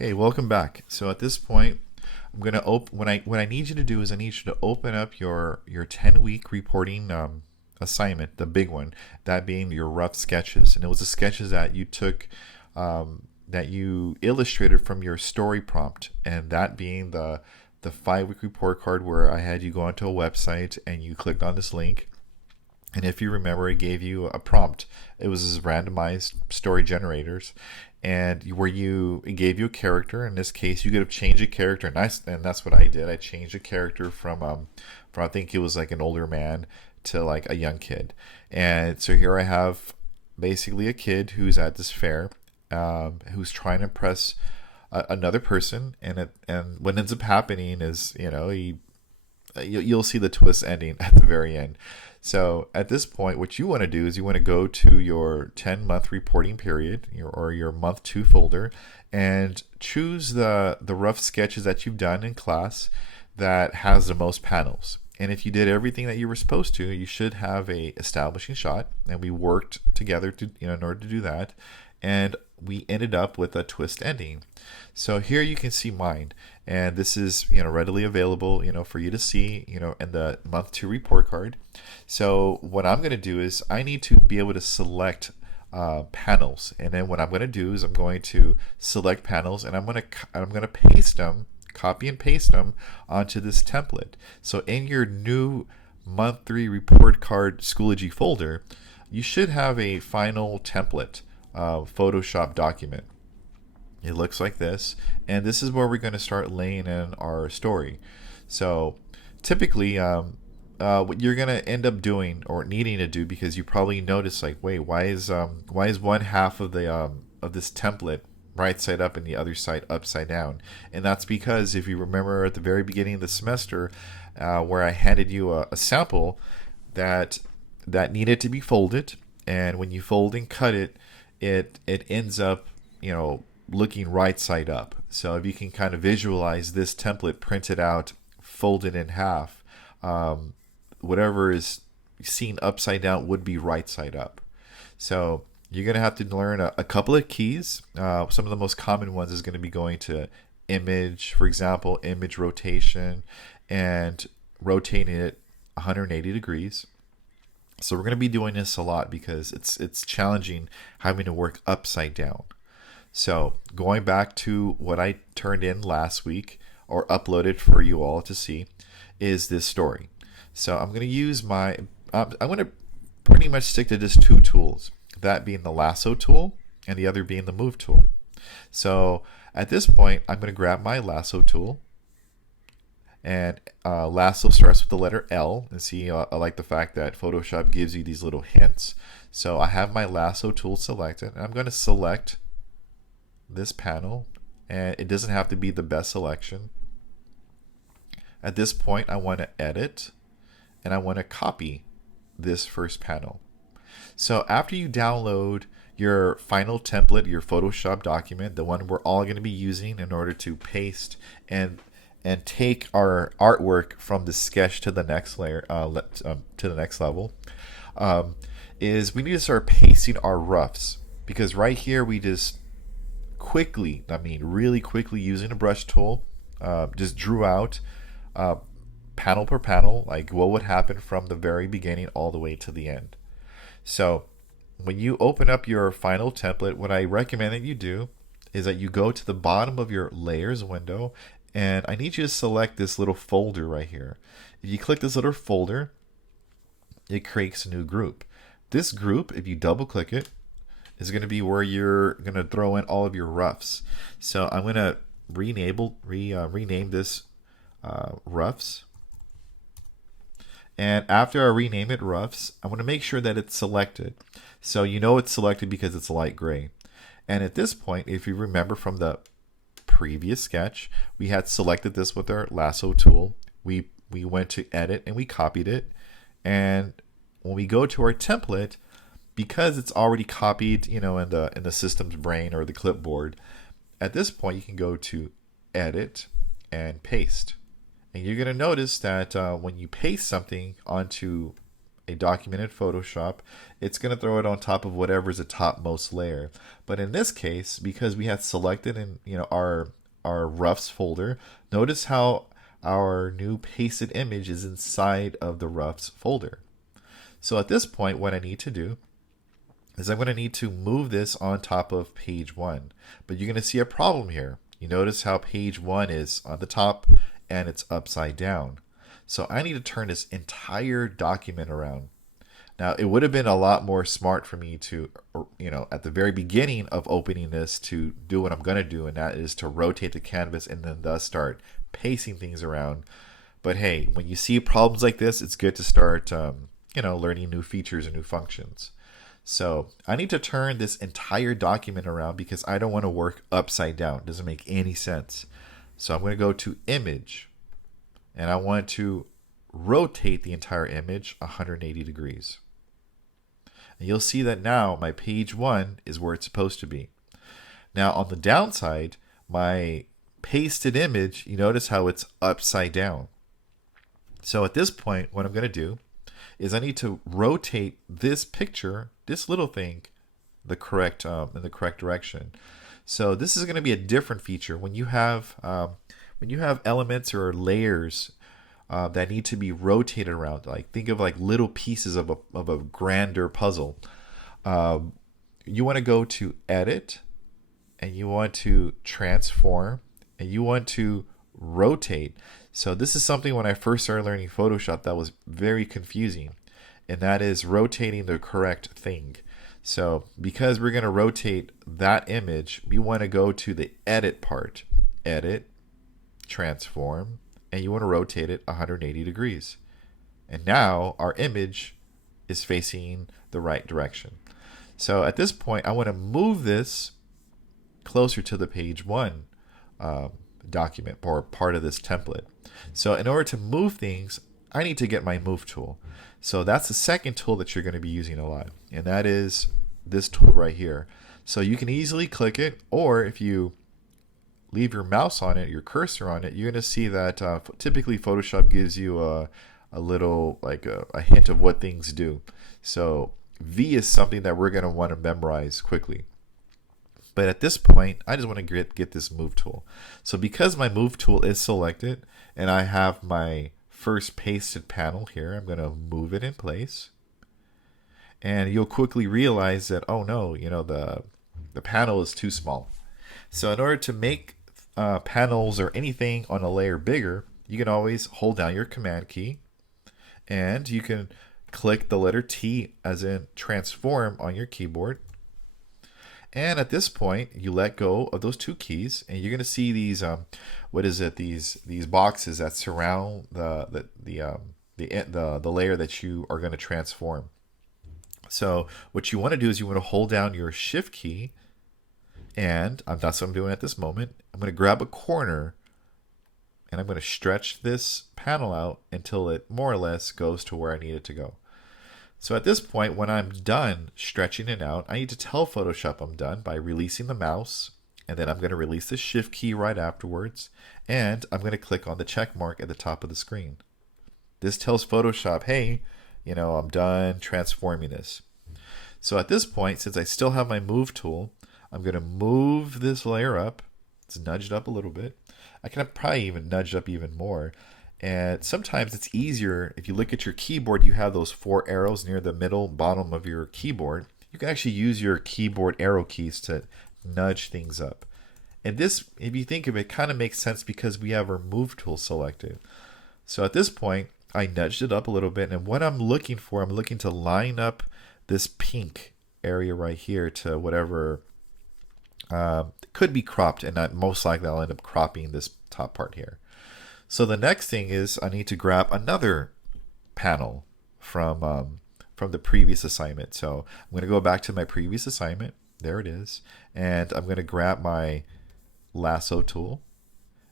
Okay, welcome back. So at this point, I'm gonna open. What I need you to do is I need you to open up your 10-week reporting assignment, the big one, that being your rough sketches, and it was the sketches that you took, that you illustrated from your story prompt, and that being the 5-week report card where I had you go onto a website and you clicked on this link. And if you remember, it gave you a prompt. It was this randomized story generators, and where it gave you a character. In this case, you could have changed a character, and that's what I did. I changed a character from I think it was like an older man to like a young kid. And so here I have basically a kid who's at this fair, who's trying to impress another person, and what ends up happening is you'll see the twist ending at the very end. So at this point, what you want to do is you want to go to your 10-month reporting period, or your month 2 folder, and choose the rough sketches that you've done in class that has the most panels. And if you did everything that you were supposed to, you should have a establishing shot. And we worked together to in order to do that, and we ended up with a twist ending. So here you can see mine, and this is readily available for you to see in the month 2 report card. So what I'm going to do is I need to be able to select panels, and then what I'm going to do is I'm going to select panels, and I'm going to paste them, copy and paste them onto this template. So in your new month 3 report card Schoology folder, you should have a final template Photoshop document. It looks like this, and this is where we're going to start laying in our story. So typically, what you're going to end up doing or needing to do, because you probably notice, like, wait, why is one half of the of this template right side up and the other side upside down? And that's because if you remember at the very beginning of the semester, where I handed you a sample that needed to be folded, and when you fold and cut it, it ends up looking right side up. So if you can kind of visualize this template printed out, folded in half, whatever is seen upside down would be right side up. So you're going to have to learn a couple of keys. Some of the most common ones is going to be going to image, for example, image rotation, and rotating it 180 degrees. So we're going to be doing this a lot because it's challenging having to work upside down. So going back to what I turned in last week or uploaded for you all to see is this story. So I'm going to use I'm going to pretty much stick to just 2 tools, that being the lasso tool and the other being the move tool. So at this point, I'm going to grab my lasso tool, and lasso starts with the letter L. And see, I like the fact that Photoshop gives you these little hints. So I have my lasso tool selected, and I'm going to select this panel, and it doesn't have to be the best selection. At this point, I want to edit, and I want to copy this first panel. So after you download your final template, your Photoshop document, the one we're all going to be using in order to paste and take our artwork from the sketch to the next layer, to the next level, is we need to start pasting our roughs, because right here we just really quickly using a brush tool, just drew out panel per panel, like what would happen from the very beginning all the way to the end. So when you open up your final template, what I recommend that you do is that you go to the bottom of your layers window, and I need you to select this little folder right here. If you click this little folder, it creates a new group. This group, if you double click it, is going to be where you're going to throw in all of your roughs. So I'm going to rename this roughs. And after I rename it roughs, I want to make sure that it's selected. So it's selected because it's light gray. And at this point, if you remember from the previous sketch, we had selected this with our lasso tool. We went to edit and we copied it. And when we go to our template, because it's already copied, in the system's brain or the clipboard, at this point you can go to edit and paste. And you're going to notice that when you paste something onto a document in Photoshop, it's going to throw it on top of whatever is the topmost layer. But in this case, because we have selected in our roughs folder, notice how our new pasted image is inside of the roughs folder. So at this point, what I need to do is I'm going to need to move this on top of page 1. But you're going to see a problem here. You notice how page 1 is on the top and it's upside down. So I need to turn this entire document around. Now, it would have been a lot more smart for me to, at the very beginning of opening this, to do what I'm going to do, and that is to rotate the canvas and then thus start pasting things around. But hey, when you see problems like this, it's good to start, learning new features and new functions. So I need to turn this entire document around because I don't want to work upside down. It doesn't make any sense. So I'm going to go to Image, and I want to rotate the entire image 180 degrees. And you'll see that now my page 1 is where it's supposed to be. Now on the downside, my pasted image, you notice how it's upside down. So at this point, what I'm going to do is I need to rotate this picture, this little thing, in the correct direction. So this is going to be a different feature when you have elements or layers that need to be rotated around. Like think of like little pieces of a grander puzzle. You want to go to Edit, and you want to Transform, and you want to Rotate. So this is something when I first started learning Photoshop that was very confusing, and that is rotating the correct thing. So because we're going to rotate that image, we want to go to the Edit part. Edit, Transform, and you want to rotate it 180 degrees. And now our image is facing the right direction. So at this point, I want to move this closer to the page 1 document or part of this template. So in order to move things, I need to get my Move tool. So that's the second tool that you're going to be using a lot, and that is this tool right here. So you can easily click it, or if you leave your mouse on it, your cursor on it, you're going to see that typically Photoshop gives you a little, like a hint of what things do. So V is something that we're going to want to memorize quickly. But at this point, I just want to get this Move tool. So because my Move tool is selected and I have my first pasted panel here, I'm going to move it in place. And you'll quickly realize that, oh no, the panel is too small. So in order to make panels or anything on a layer bigger, you can always hold down your Command key, and you can click the letter T as in transform on your keyboard. And at this point, you let go of those two keys, and you're going to see these these boxes that surround the layer that you are going to transform. So what you want to do is you want to hold down your Shift key, and that's what I'm doing at this moment. I'm going to grab a corner, and I'm going to stretch this panel out until it more or less goes to where I need it to go. So at this point, when I'm done stretching it out, I need to tell Photoshop I'm done by releasing the mouse, and then I'm going to release the Shift key right afterwards, and I'm going to click on the check mark at the top of the screen. This tells Photoshop, hey, I'm done transforming this. So at this point, since I still have my Move tool, I'm going to move this layer up. It's nudged up a little bit. I can probably even nudge up even more. And sometimes it's easier, if you look at your keyboard, you have those 4 arrows near the middle bottom of your keyboard. You can actually use your keyboard arrow keys to nudge things up. And this, if you think of it, kind of makes sense because we have our Move tool selected. So at this point, I nudged it up a little bit, and what I'm looking to line up this pink area right here to whatever could be cropped, and most likely I'll end up cropping this top part here. So the next thing is I need to grab another panel from the previous assignment. So I'm going to go back to my previous assignment. There it is. And I'm going to grab my lasso tool.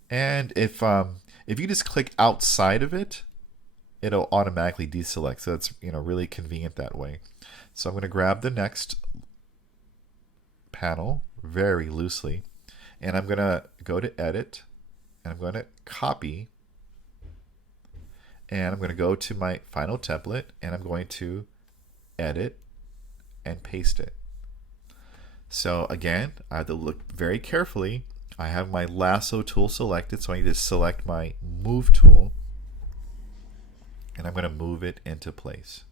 And if you just click outside of it, it'll automatically deselect. So it's really convenient that way. So I'm going to grab the next panel very loosely, and I'm going to go to Edit, and I'm going to copy, And I'm going to go to my final template and I'm going to edit and paste it. So again, I have to look very carefully. I have my lasso tool selected, so I need to select my move tool and I'm going to move it into place.